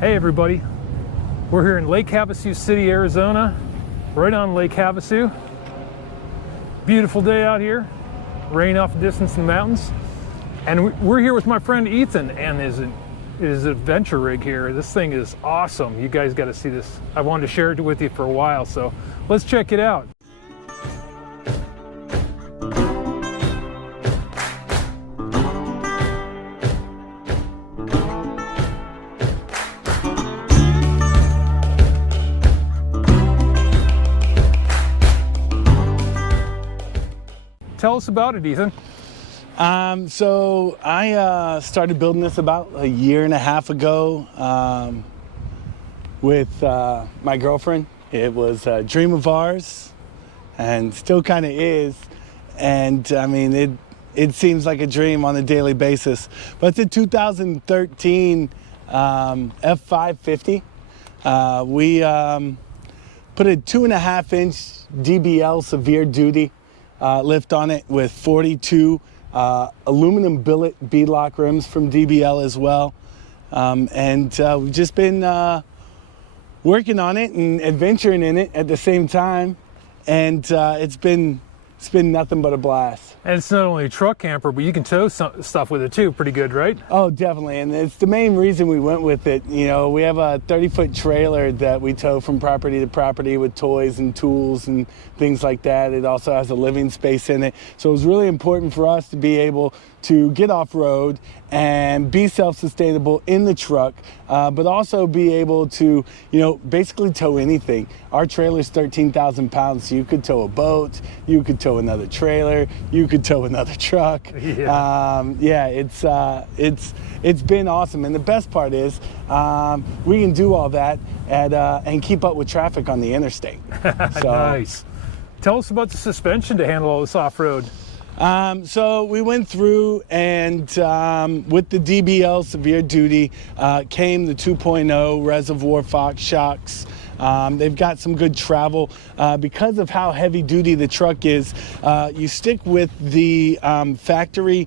Hey everybody, we're here in Lake Havasu City, Arizona, right on Lake Havasu. Beautiful day out here, rain off a distance in the mountains. And we're here with my friend Ethan and his adventure rig here. This thing is awesome. You guys got to see this. I wanted to share it with you for a while, so let's check it out. Tell us about it, Ethan. So I started building this about a year and a half ago with my girlfriend. It was a dream of ours and still kind of is. And I mean, it seems like a dream on a daily basis. But it's a 2013 F550. We put a 2.5-inch DBL severe duty lift on it with 42 aluminum billet beadlock rims from DBL as well. And we've just been working on it and adventuring in it at the same time. And it's been nothing but a blast. And it's not only a truck camper, but you can tow stuff with it too. Pretty good, right? Oh, definitely. And it's the main reason we went with it. You know, we have a 30-foot trailer that we tow from property to property with toys and tools and things like that. It also has a living space in it. So it was really important for us to be able to get off-road and be self-sustainable in the truck, but also be able to, you know, basically tow anything. Our trailer is 13,000 pounds, so you could tow a boat, you could tow another trailer, you could tow another truck. Yeah, it's been awesome, and the best part is we can do all that and keep up with traffic on the interstate. So, nice. Tell us about the suspension to handle all this off-road. So we went through and with the DBL severe duty came the 2.0 reservoir Fox shocks. They've got some good travel. Because of how heavy duty the truck is, you stick with the factory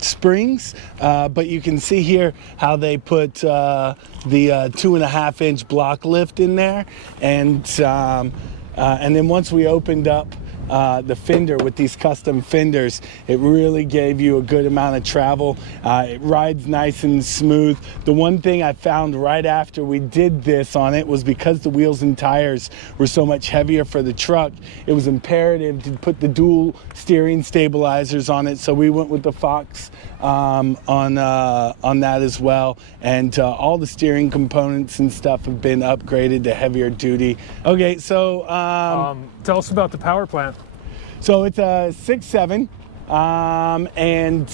springs, but you can see here how they put the 2.5-inch block lift in there. And then once we opened up the fender with these custom fenders, it really gave you a good amount of travel. It rides nice and smooth. The one thing I found right after we did this on it was because the wheels and tires were so much heavier for the truck, it was imperative to put the dual steering stabilizers on it. So we went with the Fox on that as well. And all the steering components and stuff have been upgraded to heavier duty. Okay, so tell us about the power plant. So it's a 6.7, and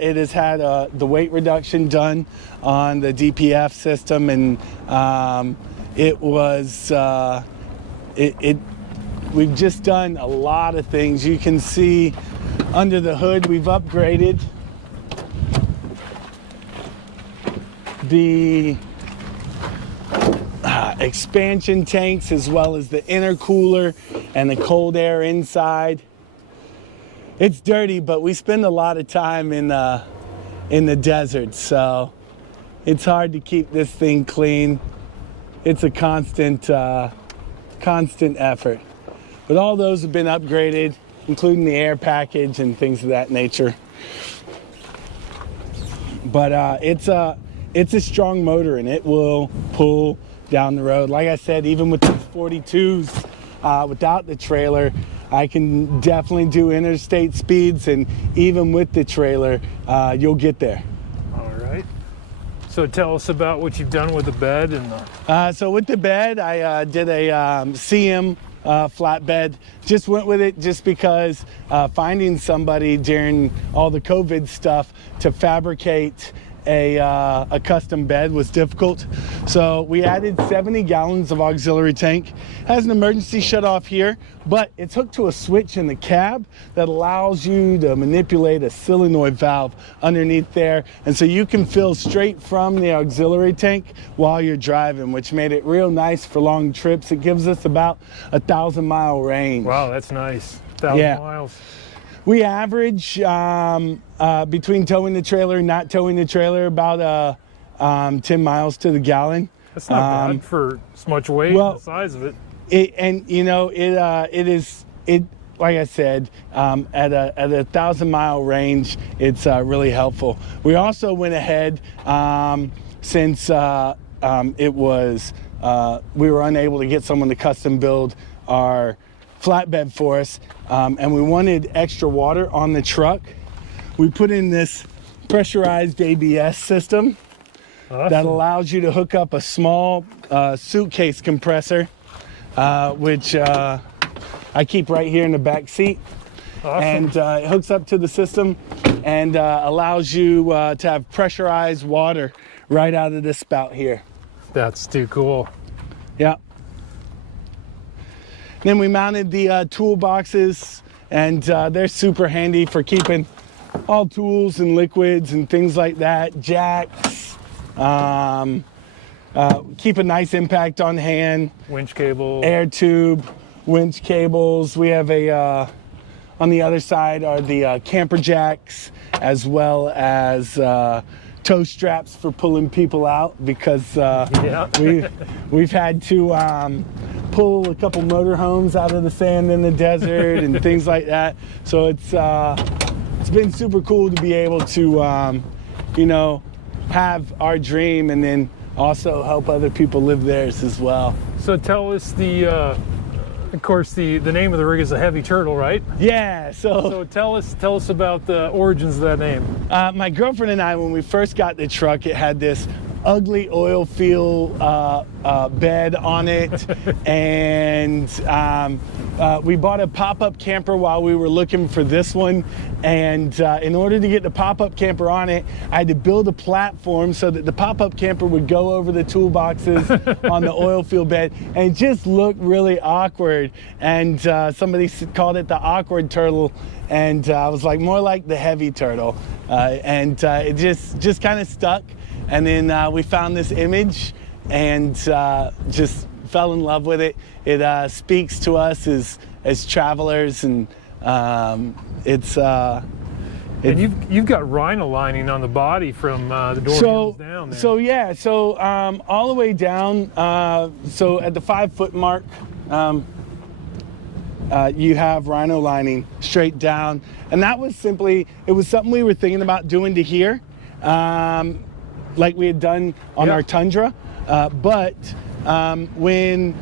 it has had the weight reduction done on the DPF system, and we've just done a lot of things. You can see under the hood we've upgraded the expansion tanks as well as the intercooler and the cold air inside. It's dirty, but we spend a lot of time in the desert, so it's hard to keep this thing clean. It's a constant effort. But all those have been upgraded, including the air package and things of that nature. But it's a strong motor, and it will pull down the road. Like I said, even with these 42s, without the trailer, I can definitely do interstate speeds, and even with the trailer, you'll get there. All right. So tell us about what you've done with the bed and the... So with the bed, I did a CM flatbed. Just went with it just because finding somebody during all the COVID stuff to fabricate a custom bed was difficult. So we added 70 gallons of auxiliary tank. Has an emergency shut off here, but it's hooked to a switch in the cab that allows you to manipulate a solenoid valve underneath there. And so you can fill straight from the auxiliary tank while you're driving, which made it real nice for long trips. It gives us about 1,000-mile range. Wow, that's nice. 1,000 miles. We average between towing the trailer and not towing the trailer about 10 miles to the gallon. That's not bad for so much weight and the size of it. Like I said, at a 1,000-mile range, it's really helpful. We also went ahead, since we were unable to get someone to custom build our flatbed for us, and we wanted extra water on the truck. We put in this pressurized ABS system. Awesome. That allows you to hook up a small suitcase compressor, which I keep right here in the back seat. Awesome. And it hooks up to the system and allows you to have pressurized water right out of this spout here. That's too cool. Yeah. Then we mounted the toolboxes, and they're super handy for keeping all tools and liquids and things like that. Jacks, keep a nice impact on hand. Winch cable. Air tube, winch cables. We have on the other side are the camper jacks, as well as tow straps for pulling people out, because we've had to pull a couple motorhomes out of the sand in the desert and things like that. So it's been super cool to be able to have our dream and then also help other people live theirs as well. So tell us of course, the name of the rig is a Heavy Turtle, right? Yeah. So tell us about the origins of that name. My girlfriend and I, when we first got the truck, it had this ugly oil field bed on it, and we bought a pop-up camper while we were looking for this one, and in order to get the pop-up camper on it, I had to build a platform so that the pop-up camper would go over the toolboxes on the oil field bed, and it just looked really awkward, and somebody called it the awkward turtle, and I was like, more like the Heavy Turtle, and it just kind of stuck. And then we found this image and just fell in love with it. It speaks to us as travelers, and it's. And you've got rhino lining on the body from the door handles down there. So all the way down. So at the 5-foot mark, you have rhino lining straight down, and that was it was something we were thinking about doing to here. Like we had done on our Tundra, but when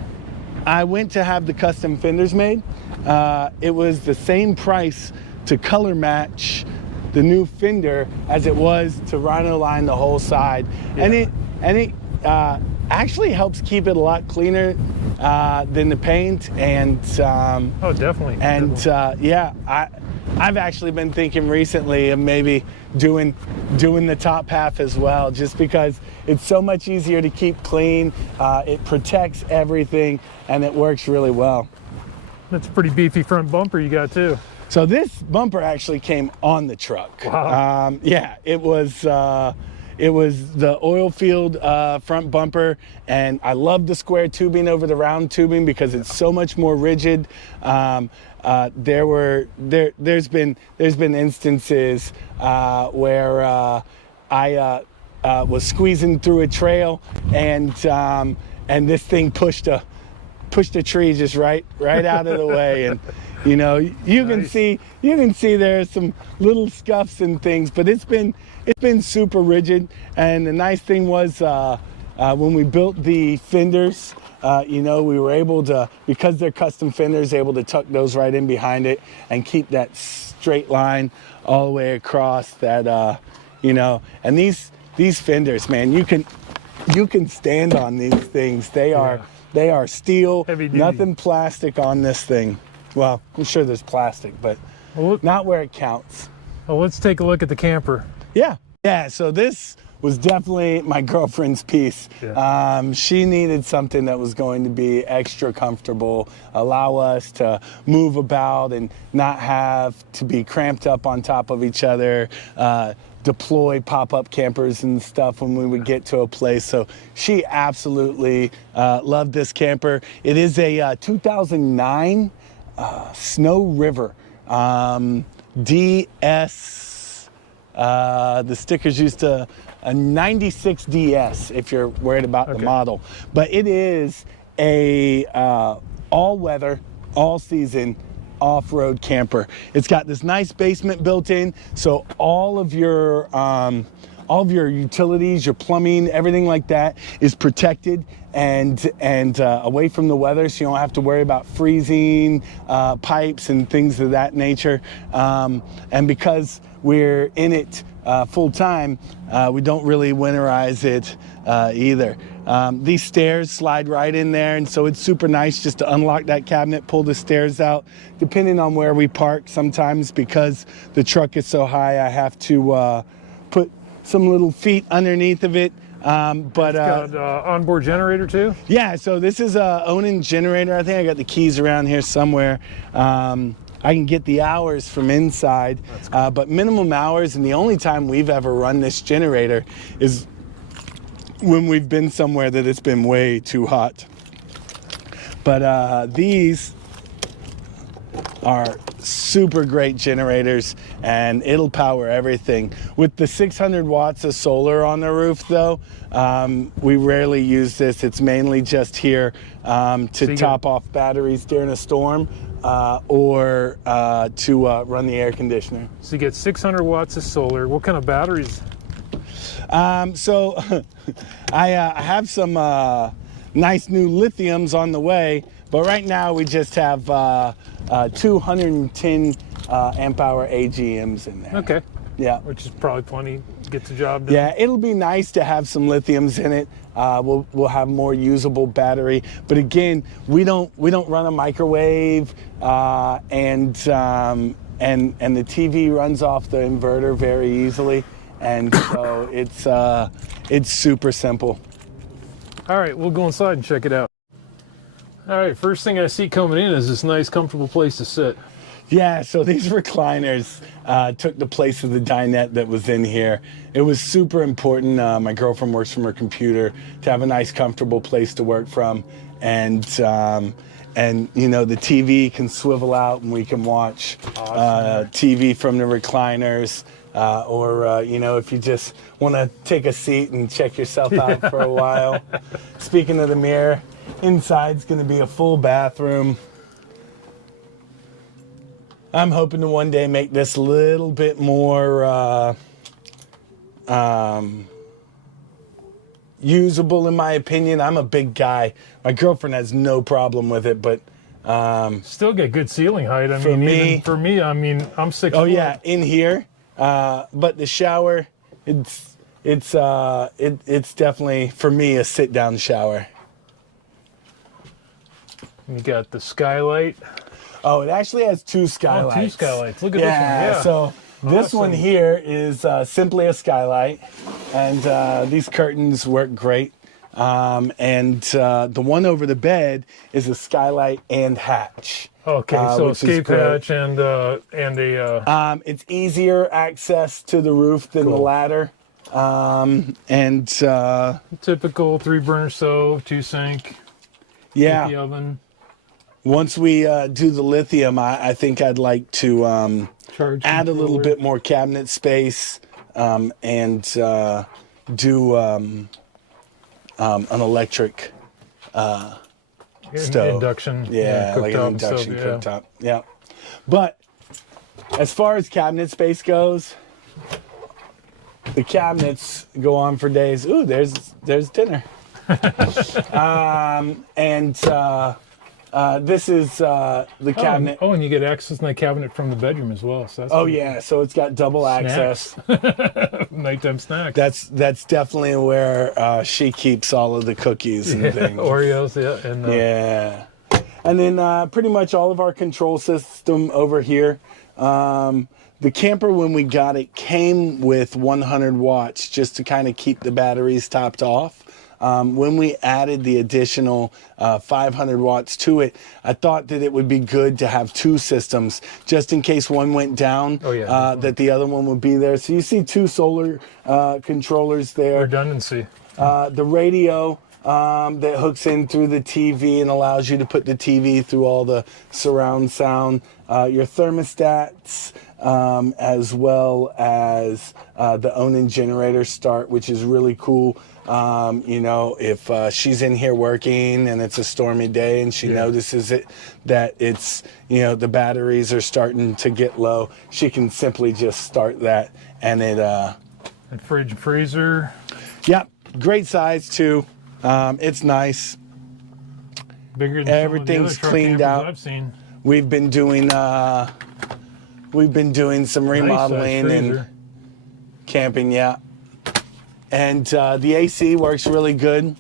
I went to have the custom fenders made, it was the same price to color match the new fender as it was to rhino line the whole side, and it actually helps keep it a lot cleaner than the paint, and oh, definitely. And I've actually been thinking recently of maybe doing the top half as well, just because it's so much easier to keep clean. It protects everything, and it works really well. That's a pretty beefy front bumper you got too. So this bumper actually came on the truck. Wow. It was the oil field front bumper, and I love the square tubing over the round tubing because it's so much more rigid. There's been instances where I was squeezing through a trail, and this thing pushed a tree just right out of the way, and you can see there's some little scuffs and things, but it's been super rigid. And the nice thing was when we built the fenders, we were able to, because they're custom fenders, able to tuck those right in behind it and keep that straight line all the way across that, and these fenders, man, you can stand on these things. They are steel, heavy duty. Nothing plastic on this thing. Well, I'm sure there's plastic, but not where it counts. Well, let's take a look at the camper. Yeah, so this was definitely my girlfriend's piece. Yeah. She needed something that was going to be extra comfortable, allow us to move about and not have to be cramped up on top of each other, deploy pop-up campers and stuff when we would get to a place. So she absolutely loved this camper. It is a 2009 Snow River DS The sticker's used to a 96DS if you're worried about the model. But it is a all-weather, all-season off-road camper. It's got this nice basement built in, so all of your utilities, your plumbing, everything like that is protected and away from the weather, so you don't have to worry about freezing pipes and things of that nature. And because we're in it full time, we don't really winterize it either. These stairs slide right in there, and so it's super nice just to unlock that cabinet, pull the stairs out. Depending on where we park, sometimes because the truck is so high, I have to put some little feet underneath of it. But it's got onboard generator too? Yeah, so this is a Onan generator. I think I got the keys around here somewhere. I can get the hours from inside, but minimum hours, and the only time we've ever run this generator is when we've been somewhere that it's been way too hot. But these are super great generators, and it'll power everything. With the 600 watts of solar on the roof though, we rarely use this. It's mainly just here to top off batteries during a storm or to run the air conditioner. So you get 600 watts of solar. What kind of batteries? So I have some nice new lithiums on the way, but right now we just have 210 amp hour AGMs in there. Okay. Yeah. Which is probably plenty to get the job done. Yeah, it'll be nice to have some lithiums in it. We'll have more usable battery, but again, we don't run a microwave, and the TV runs off the inverter very easily, and so it's super simple. All right, we'll go inside and check it out. All right, first thing I see coming in is this nice, comfortable place to sit. Yeah, so these recliners took the place of the dinette that was in here. It was super important. My girlfriend works from her computer, to have a nice, comfortable place to work from, and you know, the TV can swivel out and we can watch TV from the recliners. Or you know, if you just want to take a seat and check yourself out for a while. Speaking of the mirror, inside's going to be a full bathroom. I'm hoping to one day make this a little bit more usable, in my opinion. I'm a big guy. My girlfriend has no problem with it, but still get good ceiling height. I for mean, me, even for me, I mean, I'm 6'4". Oh yeah, in here. But the shower, it's definitely for me a sit-down shower. You got the skylight. Oh, it actually has two skylights. Oh, two skylights. Look at this one. Yeah. So this one here is simply a skylight, and these curtains work great. And the one over the bed is a skylight and hatch. Okay, so escape hatch and a. It's easier access to the roof than the ladder. And typical 3-burner stove, 2-sink. Yeah. The oven. Once we do the lithium, I think I'd like to add a little bit more cabinet space and do an electric stove. Induction. Yeah, like an induction cooktop. Yeah. But as far as cabinet space goes, the cabinets go on for days. Ooh, there's dinner. This is the cabinet. Oh, and you get access to the cabinet from the bedroom as well. So that's yeah, so it's got double access. Nighttime snacks. That's definitely where she keps all of the cookies and things. Oreos, yeah. And, yeah. And then pretty much all of our control system over here. The camper, when we got it, came with 100 watts just to kind of keep the batteries topped off. When we added the additional 500 watts to it, I thought that it would be good to have two systems, just in case one went down, that the other one would be there. So you see two solar controllers there. Redundancy. The radio that hooks in through the TV and allows you to put the TV through all the surround sound. Your thermostats, as well as the Onan generator start, which is really cool. You know, if she's in here working and it's a stormy day and she notices that it's, you know, the batteries are starting to get low, she can simply just start that and it... And fridge and freezer. Yep, great size too. It's nice. Bigger than everything's cleaned out. I've seen. We've been doing some remodeling and camping, yeah. And the AC works really good.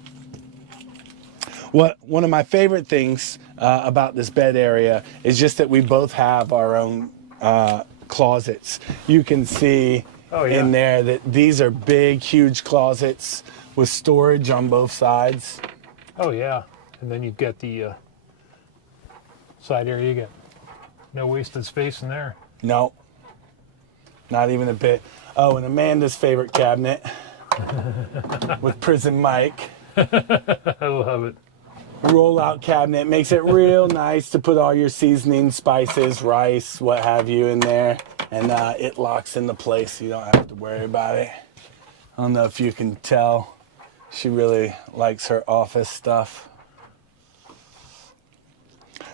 One of my favorite things about this bed area is just that we both have our own closets. You can see in there that these are big, huge closets with storage on both sides. Oh yeah, and then you've got the side area. You get no wasted space in there. No, not even a bit. Oh, and Amanda's favorite cabinet with prison mic. I love it. Roll-out cabinet makes it real nice to put all your seasoning, spices, rice, what have you in there, and it locks into place so you don't have to worry about it. I don't know if you can tell, she really likes her office stuff.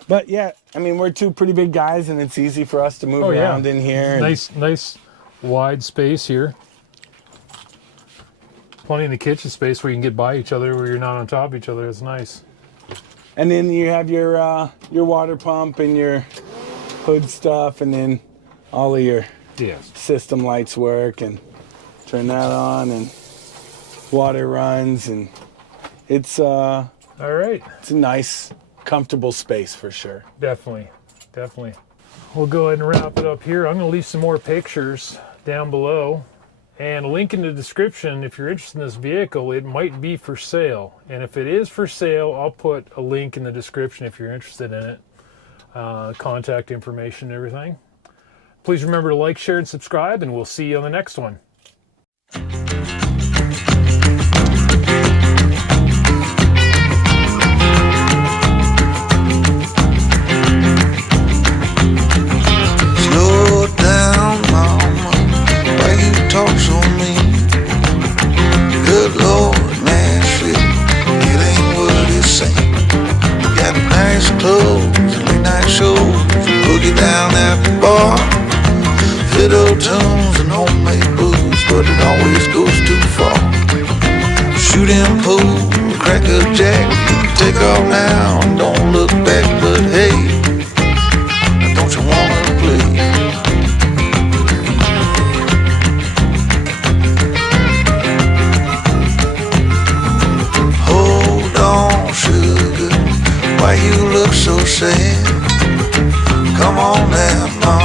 But yeah, I mean, we're two pretty big guys and it's easy for us to move around in here. Nice wide space here. Plenty in the kitchen space where you can get by each other where you're not on top of each other. It's nice. And then you have your water pump and your hood stuff, and then all of your system lights work, and turn that on, and water runs, and it's all right. It's a nice, comfortable space for sure. Definitely. We'll go ahead and wrap it up here. I'm going to leave some more pictures down below. And a link in the description. If you're interested in this vehicle, it might be for sale. And if it is for sale, I'll put a link in the description if you're interested in it. Contact information and everything. Please remember to like, share, and subscribe, and we'll see you on the next one. Slow down, mama. Why you talk so mean? Good Lord, Nashville, it ain't what it seems. Got nice clothes, late night shows, boogie down at the bar, fiddle tunes and homemade booze, but it always goes too far. Shooting pool, crack a jack, take off now and don't look back, but hey, don't you wanna play? Sugar, why you look so sad? Come on now, mama.